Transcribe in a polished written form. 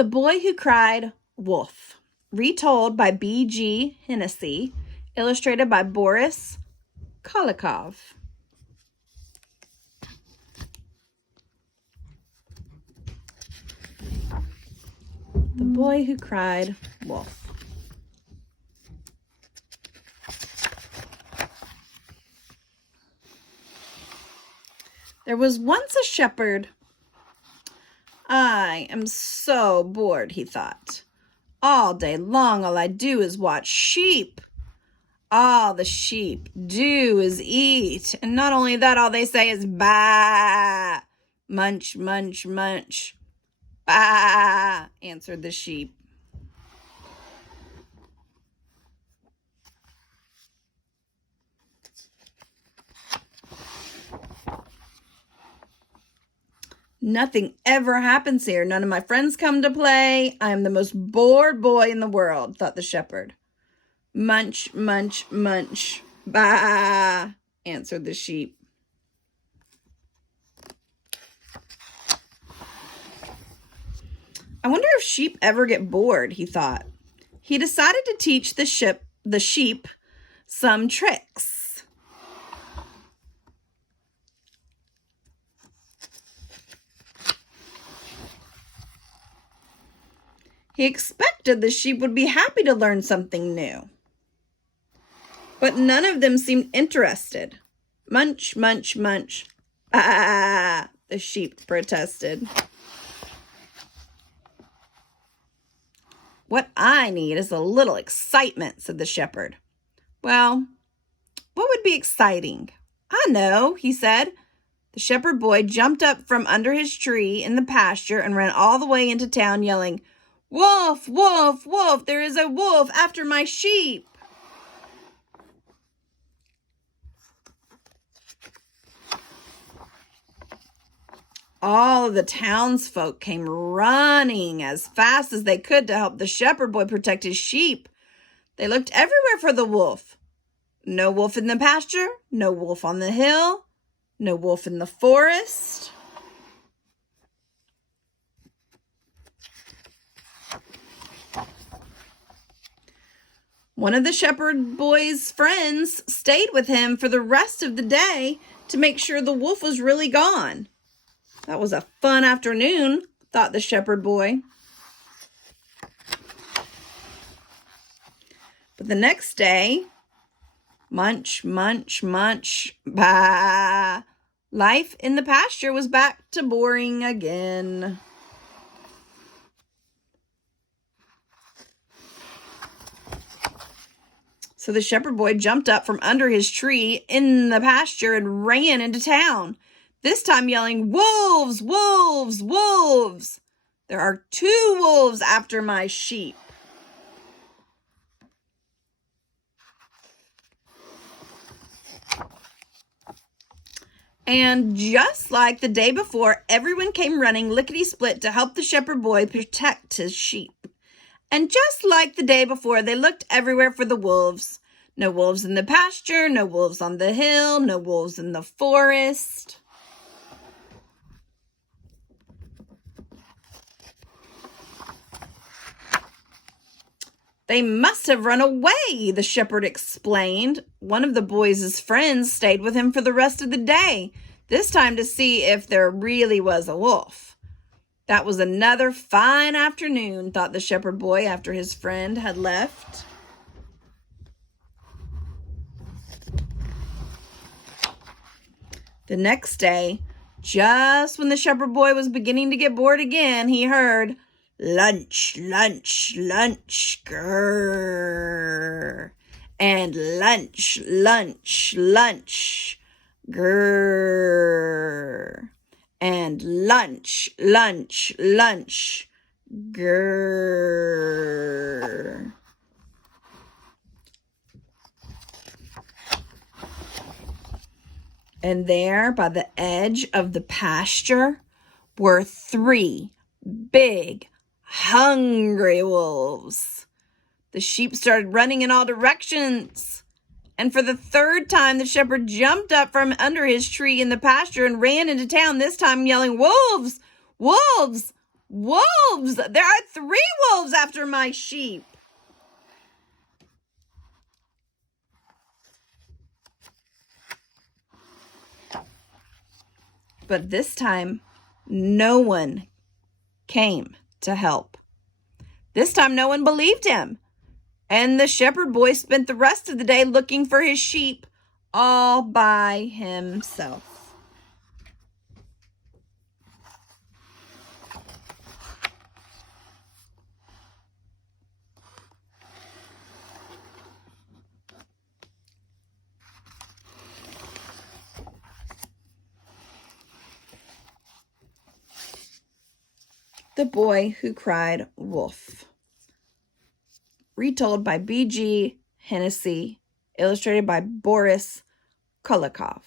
The Boy Who Cried Wolf, retold by B.G. Hennessy, illustrated by Boris Kolikov. The Boy Who Cried Wolf. There was once a shepherd. I am so bored, he thought. All day long, all I do is watch sheep. All the sheep do is eat. And not only that, all they say is baa. Munch, munch, munch. Baa, answered the sheep. Nothing ever happens here. None of my friends come to play. I am the most bored boy in the world, thought the shepherd. Munch, munch, munch. Bah, answered the sheep. I wonder if sheep ever get bored, he thought. He decided to teach the sheep some tricks. He expected the sheep would be happy to learn something new. But none of them seemed interested. Munch, munch, munch. Ah, the sheep protested. What I need is a little excitement, said the shepherd. Well, what would be exciting? I know, he said. The shepherd boy jumped up from under his tree in the pasture and ran all the way into town yelling, Wolf, wolf, wolf, there is a wolf after my sheep. All of the townsfolk came running as fast as they could to help the shepherd boy protect his sheep. They looked everywhere for the wolf. No wolf in the pasture, no wolf on the hill, no wolf in the forest. One of the shepherd boy's friends stayed with him for the rest of the day to make sure the wolf was really gone. That was a fun afternoon, thought the shepherd boy. But the next day, munch, munch, munch, bah, life in the pasture was back to boring again. So the shepherd boy jumped up from under his tree in the pasture and ran into town, this time yelling, Wolves, wolves, wolves! There are 2 wolves after my sheep. And just like the day before, everyone came running lickety-split to help the shepherd boy protect his sheep. And just like the day before, they looked everywhere for the wolves. No wolves in the pasture, no wolves on the hill, no wolves in the forest. They must have run away, the shepherd explained. One of the boys' friends stayed with him for the rest of the day, this time to see if there really was a wolf. That was another fine afternoon, thought the shepherd boy after his friend had left. The next day, just when the shepherd boy was beginning to get bored again, he heard, Lunch, lunch, lunch, grrr. And lunch, lunch, lunch, grrr. And lunch, lunch, lunch, grrr. And there, by the edge of the pasture, were 3 big, hungry wolves. The sheep started running in all directions. And for the 3rd time, the shepherd jumped up from under his tree in the pasture and ran into town, this time yelling, Wolves! Wolves! Wolves! There are 3 wolves after my sheep. But this time, no one came to help. This time, no one believed him. And the shepherd boy spent the rest of the day looking for his sheep all by himself. The Boy Who Cried Wolf. Retold by B.G. Hennessy, illustrated by Boris Kulikov.